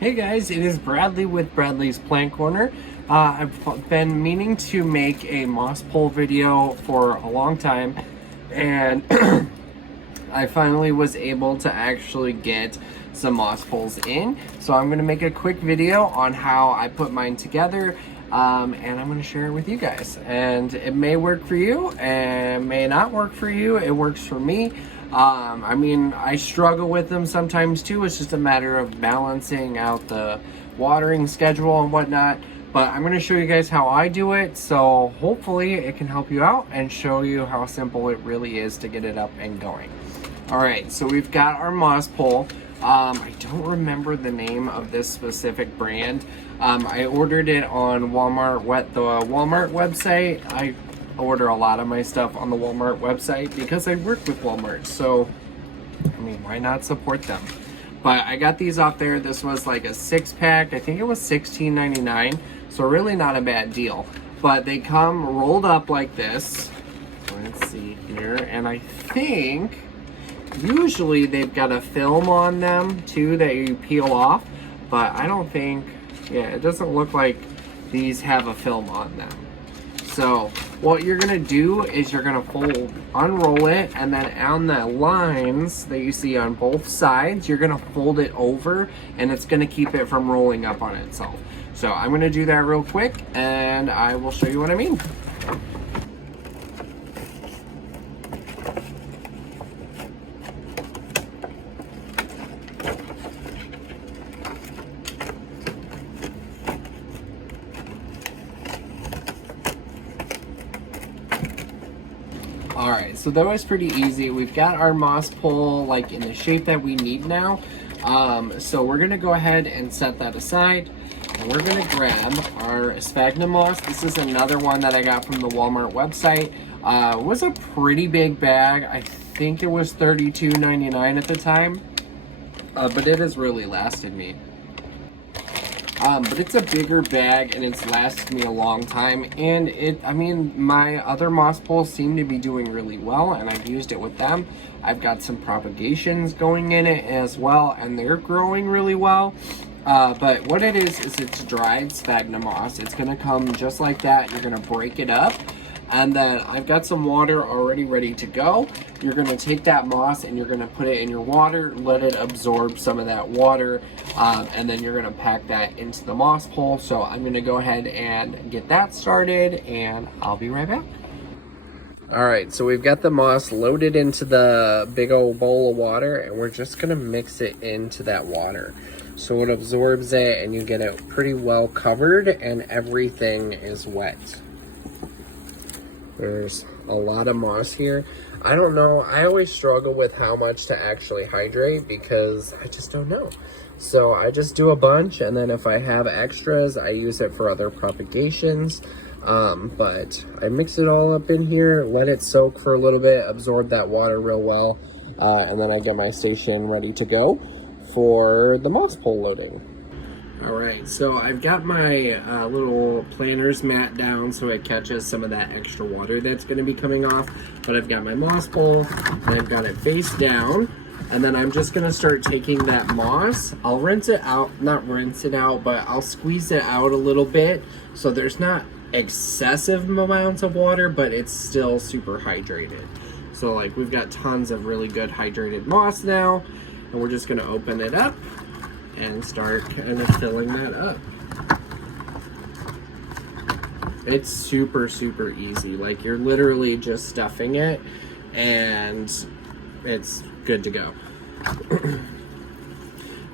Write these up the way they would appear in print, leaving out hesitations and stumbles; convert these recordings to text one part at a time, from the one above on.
Hey guys, it is Bradley with Bradley's Plant Corner. I've been meaning to make a moss pole video for a long time, and I finally was able to actually get some moss poles in. So I'm going to make a quick video on how I put mine together, and I'm going to share it with you guys. And it may work for you and may not work for you. It works for me. I mean, I struggle with them sometimes too. It's just a matter of balancing out the watering schedule and whatnot. But I'm going to show you guys how I do it, so hopefully it can help you out and show you how simple it really is to get it up and going. Alright, so we've got our moss pole. I don't remember the name of this specific brand. I ordered it on the Walmart website. I order a lot of my stuff on the Walmart website because I work with Walmart, so I mean, why not support them? But I got these off there. This was like a 6-pack. I think it was $16.99, so really not a bad deal. But they come rolled up like this. Let's see here, and I think usually they've got a film on them too that you peel off, but I don't think, yeah, it doesn't look like these have a film on them. So what you're gonna do is you're gonna unroll it, and then on the lines that you see on both sides, you're gonna fold it over, and it's gonna keep it from rolling up on itself. So I'm gonna do that real quick, and I will show you what I mean. Alright, so that was pretty easy. We've got our moss pole like in the shape that we need now. So we're going to go ahead and set that aside. And we're going to grab our sphagnum moss. This is another one that I got from the Walmart website. It was a pretty big bag. I think it was $32.99 at the time. But it has really lasted me. But it's a bigger bag and it's lasted me a long time, and I mean, my other moss poles seem to be doing really well, and I've used it with them. I've got some propagations going in it as well, and they're growing really well. But what it is it's dried sphagnum moss. It's gonna come just like that. You're gonna break it up, and then I've got some water already ready to go. You're gonna take that moss and you're gonna put it in your water, let it absorb some of that water, and then you're gonna pack that into the moss pole. So I'm gonna go ahead and get that started, and I'll be right back. All right, so we've got the moss loaded into the big old bowl of water, and we're just gonna mix it into that water. So it absorbs it and you get it pretty well covered and everything is wet. There's a lot of moss here. I don't know, I always struggle with how much to actually hydrate because I just don't know. So I just do a bunch, and then if I have extras, I use it for other propagations. But I mix it all up in here, let it soak for a little bit, absorb that water real well, and then I get my station ready to go for the moss pole loading. Alright, so I've got my little planter's mat down so it catches some of that extra water that's going to be coming off. But I've got my moss pole, and I've got it face down. And then I'm just going to start taking that moss. I'll rinse it out, not rinse it out, but I'll squeeze it out a little bit. So there's not excessive amounts of water, but it's still super hydrated. So like we've got tons of really good hydrated moss now. And we're just going to open it up and start kind of filling that up. It's super easy. Like, you're literally just stuffing it and it's good to go.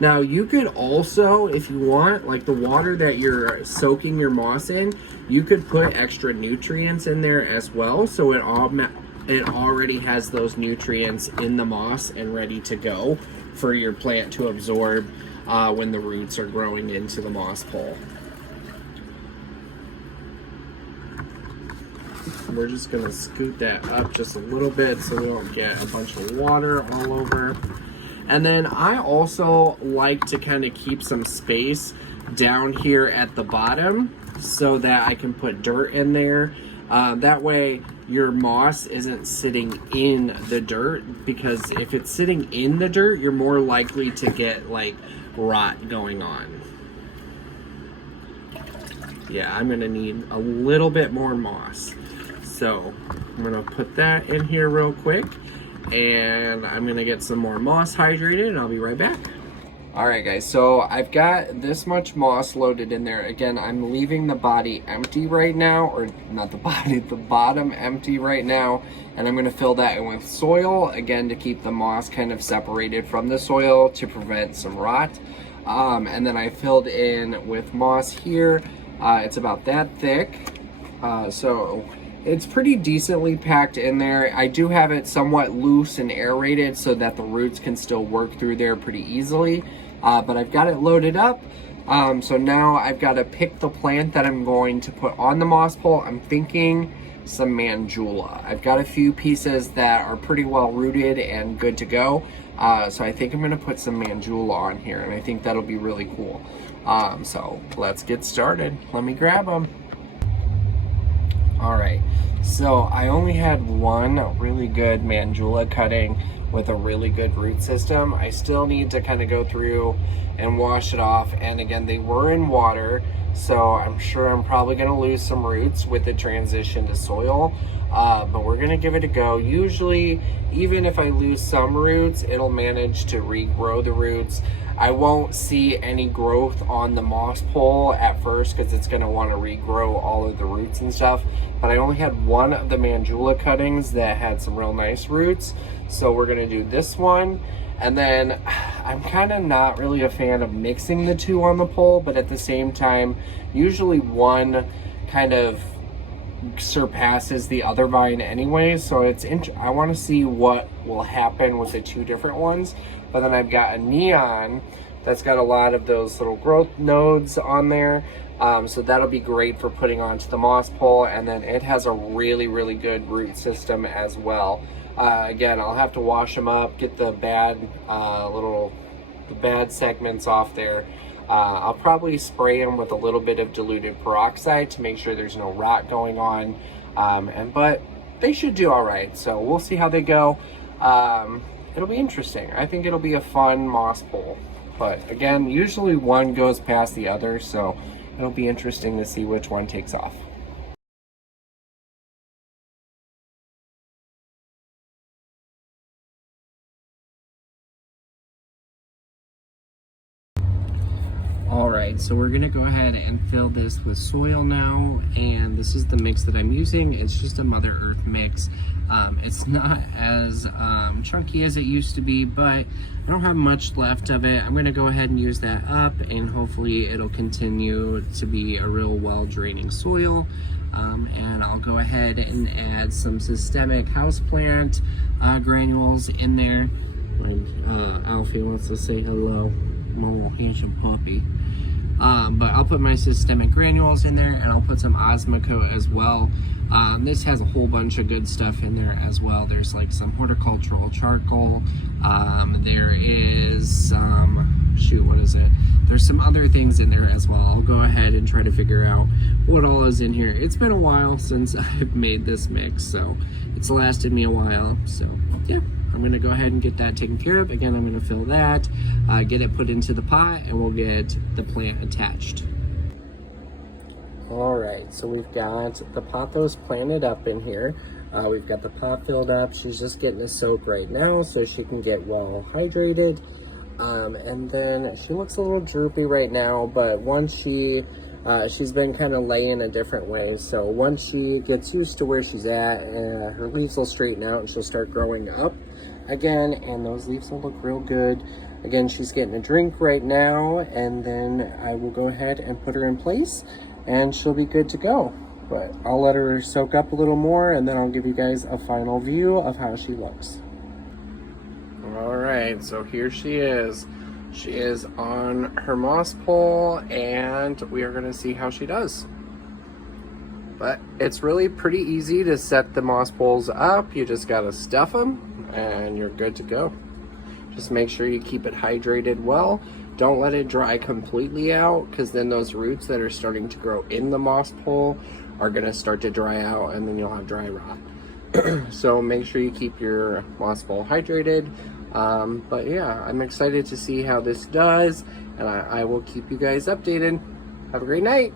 Now you could also, if you want, like the water that you're soaking your moss in, you could put extra nutrients in there as well, so it already has those nutrients in the moss and ready to go for your plant to absorb when the roots are growing into the moss pole. We're just gonna scoot that up just a little bit so we don't get a bunch of water all over. And then I also like to kind of keep some space down here at the bottom so that I can put dirt in there. That way your moss isn't sitting in the dirt, because if it's sitting in the dirt, you're more likely to get like rot going on. Yeah, I'm gonna need a little bit more moss. So I'm gonna put that in here real quick, and I'm gonna get some more moss hydrated, and I'll be right back. All right, guys, so I've got this much moss loaded in there. Again, I'm leaving the body empty right now, or not the body, the bottom empty right now, and I'm gonna fill that in with soil, again, to keep the moss kind of separated from the soil to prevent some rot. And then I filled in with moss here. It's about that thick, so it's pretty decently packed in there. I do have it somewhat loose and aerated so that the roots can still work through there pretty easily. But I've got it loaded up. So now I've got to pick the plant that I'm going to put on the moss pole. I'm thinking some mandula. I've got a few pieces that are pretty well rooted and good to go. So I think I'm going to put some mandula on here, and I think that'll be really cool. So let's get started. Let me grab them. All right, so I only had one really good mandula cutting with a really good root system. I still need to kind of go through and wash it off, and again, they were in water, so I'm sure I'm probably going to lose some roots with the transition to soil, but we're going to give it a go. Usually, even if I lose some roots, it'll manage to regrow the roots. I won't see any growth on the moss pole at first because it's going to want to regrow all of the roots and stuff, but I only had one of the mandula cuttings that had some real nice roots, so we're going to do this one. And then I'm kind of not really a fan of mixing the two on the pole, but at the same time, usually one kind of surpasses the other vine anyway, so I want to see what will happen with the two different ones. But then I've got a neon that's got a lot of those little growth nodes on there, so that'll be great for putting onto the moss pole. And then it has a really good root system as well. Again, I'll have to wash them up, get the bad bad segments off there. I'll probably spray them with a little bit of diluted peroxide to make sure there's no rot going on, but they should do all right, so we'll see how they go. It'll be interesting. I think it'll be a fun moss pole, but again, usually one goes past the other, so it'll be interesting to see which one takes off. All right, so we're gonna go ahead and fill this with soil now, and this is the mix that I'm using. It's just a Mother Earth mix. It's not as chunky as it used to be, but I don't have much left of it. I'm gonna go ahead and use that up, and hopefully it'll continue to be a real well-draining soil. And I'll go ahead and add some systemic houseplant granules in there. And Alfie wants to say hello. My little handsome puppy. But I'll put my systemic granules in there, and I'll put some Osmocote as well. This has a whole bunch of good stuff in there as well. There's like some horticultural charcoal. There is some, what is it? There's some other things in there as well. I'll go ahead and try to figure out what all is in here. It's been a while since I've made this mix, so it's lasted me a while. So yeah, I'm gonna go ahead and get that taken care of. Again, I'm gonna fill that, get it put into the pot, and we'll get the plant attached. All right, so we've got the pothos planted up in here. We've got the pot filled up. She's just getting a soak right now so she can get well hydrated. And then she looks a little droopy right now, but once she's been kind of laying a different way. So once she gets used to where she's at, her leaves will straighten out and she'll start growing up again, and those leaves will look real good. Again, she's getting a drink right now, and then I will go ahead and put her in place and she'll be good to go. But I'll let her soak up a little more, and then I'll give you guys a final view of how she looks. All right, so here she is. She is on her moss pole, and we are gonna see how she does. But it's really pretty easy to set the moss poles up. You just gotta stuff them, and you're good to go. Just make sure you keep it hydrated well. Don't let it dry completely out, because then those roots that are starting to grow in the moss pole are gonna start to dry out, and then you'll have dry rot. So make sure you keep your moss pole hydrated. But yeah, I'm excited to see how this does, and I will keep you guys updated. Have a great night.